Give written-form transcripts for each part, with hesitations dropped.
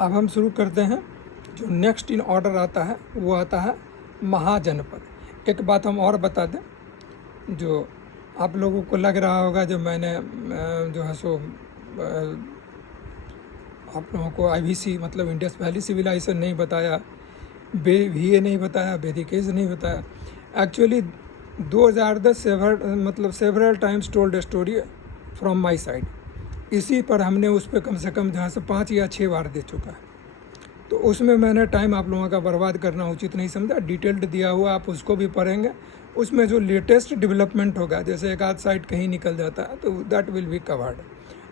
अब हम शुरू करते हैं। जो नेक्स्ट इन ऑर्डर आता है वो आता है महाजनपद। एक बात हम और बता दें, जो आप लोगों को लग रहा होगा जो मैंने जो है सो आप लोगों को IVC मतलब इंडस वैली सिविलाइजेशन नहीं बताया, VA नहीं बताया, वैदिक एज नहीं बताया। Actually 2010 several times told story from my side. इसी पर हमने उस पर कम से कम जहाँ से 5 या 6 बार दे चुका है, तो उसमें मैंने टाइम आप लोगों का बर्बाद करना उचित नहीं समझा। डिटेल्ड दिया हुआ, आप उसको भी पढ़ेंगे। उसमें जो लेटेस्ट डेवलपमेंट होगा, जैसे एक आध साइड कहीं निकल जाता है तो दैट विल बी कवर्ड,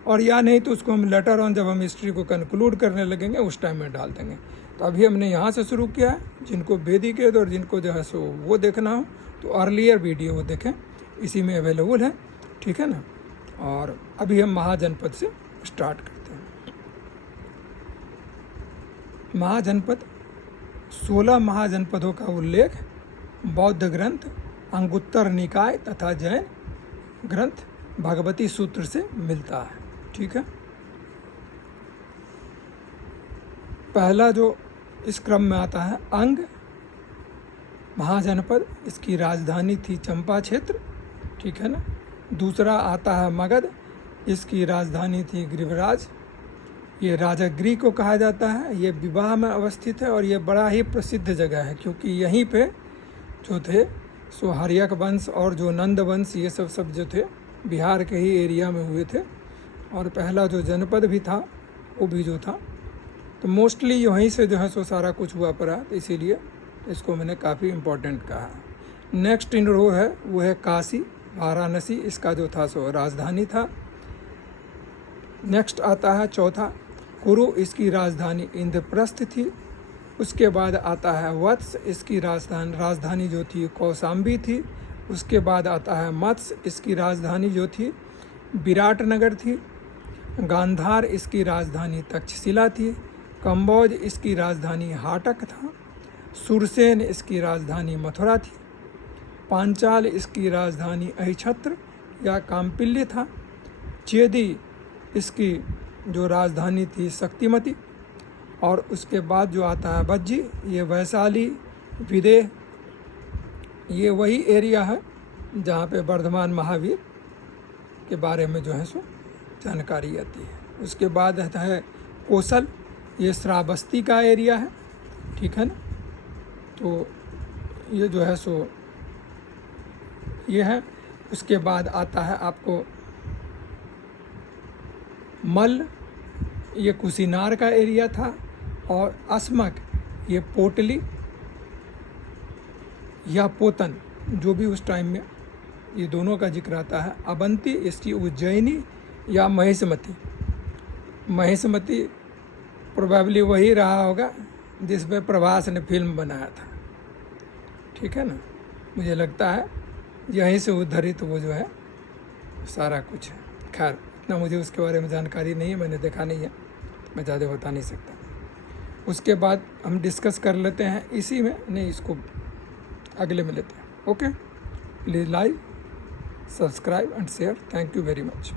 और या नहीं तो उसको हम लेटर ऑन जब हम हिस्ट्री को कंक्लूड करने लगेंगे उस टाइम में डाल देंगे। तो अभी हमने यहाँ से शुरू किया है। जिनको वैदिक एज और जिनको जो है सो वो देखना हो तो अर्लियर वीडियो वो देखें, इसी में अवेलेबल है, ठीक है ना। और अभी हम महाजनपद से स्टार्ट करते हैं। महाजनपद 16 महाजनपदों का उल्लेख बौद्ध ग्रंथ अंगुत्तर निकाय तथा जैन ग्रंथ भगवती सूत्र से मिलता है, ठीक है। पहला जो इस क्रम में आता है अंग महाजनपद, इसकी राजधानी थी चंपा क्षेत्र, ठीक है ना। दूसरा आता है मगध, इसकी राजधानी थी गिरिराज। ये राजगृह को कहा जाता है। ये विवाह में अवस्थित है और ये बड़ा ही प्रसिद्ध जगह है, क्योंकि यहीं पे जो थे सो हर्यक वंश और जो नंद वंश ये सब जो थे बिहार के ही एरिया में हुए थे। और पहला जो जनपद भी था वो भी जो था, तो मोस्टली यहीं से जो है सो सारा कुछ हुआ पड़ा, तो इसीलिए इसको मैंने काफ़ी इम्पोर्टेंट कहा। नेक्स्ट इन रो है वो है काशी वाराणसी, इसका जो था सो राजधानी था। नेक्स्ट आता है चौथा कुरु, इसकी राजधानी इंद्रप्रस्थ थी। उसके बाद आता है वत्स, इसकी राजधानी जो थी कौशाम्बी थी। उसके बाद आता है मत्स्य, इसकी राजधानी जो थी विराटनगर थी। गांधार, इसकी राजधानी तक्षशिला थी। कंबोज, इसकी राजधानी हाटक था। सुरसेन, इसकी राजधानी मथुरा थी। पांचाल, इसकी राजधानी अहिछत्र या काम्पिल्य था। चेदी, इसकी जो राजधानी थी शक्तिमती। और उसके बाद जो आता है बज्जी, ये वैशाली विदेह, ये वही एरिया है जहाँ पे वर्धमान महावीर के बारे में जो है सो जानकारी आती है। उसके बाद है कोसल, ये श्रावस्ती का एरिया है, ठीक है ना। तो ये जो है सो ये है। उसके बाद आता है आपको मल्ल, ये कुशीनार का एरिया था। और अस्मक, ये पोटली या पोतन, जो भी उस टाइम में, ये दोनों का जिक्र आता है। अवंती, इसकी उज्जैनी या महिष्मती। महिष्मती प्रोबेबली वही रहा होगा जिसमें प्रभास ने फिल्म बनाया था, ठीक है ना। मुझे लगता है यहीं से उद्धरित वो जो है सारा कुछ है। खैर इतना मुझे उसके बारे में जानकारी नहीं है, मैंने देखा नहीं है, मैं ज़्यादा बता नहीं सकता। उसके बाद हम डिस्कस कर लेते हैं इसी में, नहीं इसको अगले में लेते हैं। Okay, please like, subscribe and share. Thank you very much.